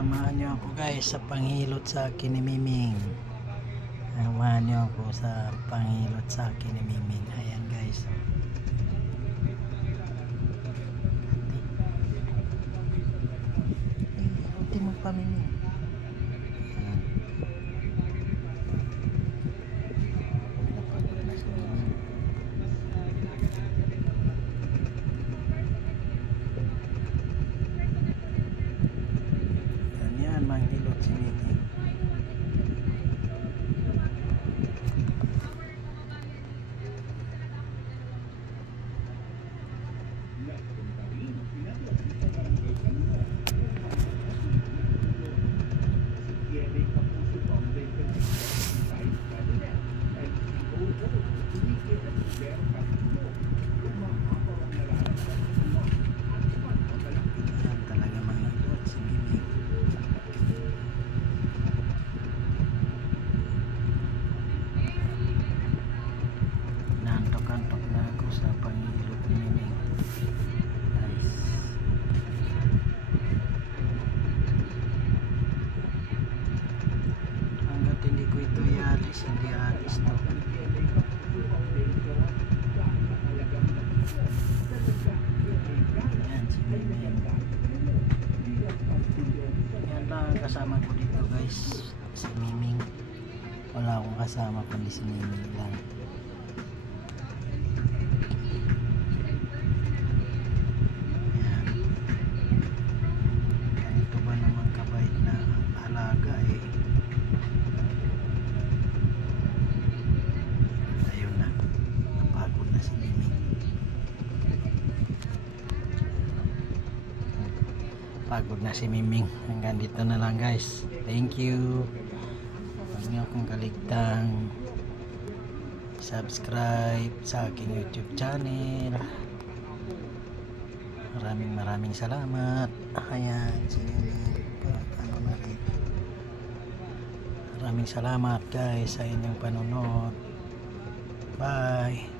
Samahan niyo ako guys sa panghilot sa akin ni Miming. Samahan niyo ako sa panghilot sa akin ni Miming. Ayan guys. Hilotin mo pa, Miming. Ayan. Napagod na si Miming. Ayan, manghilot si Miming. Ayan talaga manghilot si Miming. Nantok-antok na ako sa panghilot ni Miming. Guys. Hanggat hindi ko ito ialis, hindi alis to. Ayan si Miming. Yan lang ang kasama ko dito guys, si Miming. Wala akong kasama kundi si Miming lang. Ayan. Ganito ba naman kabait na alaga eh. Ayun na, napagod na si Miming. Pagod na si Miming. Hanggang dito na lang guys. Thank you. Huwag niyo akong kaligtang subscribe sa aking YouTube channel. Maraming salamat. Ayan si Miming. Maraming salamat guys sa inyong panonood. Bye.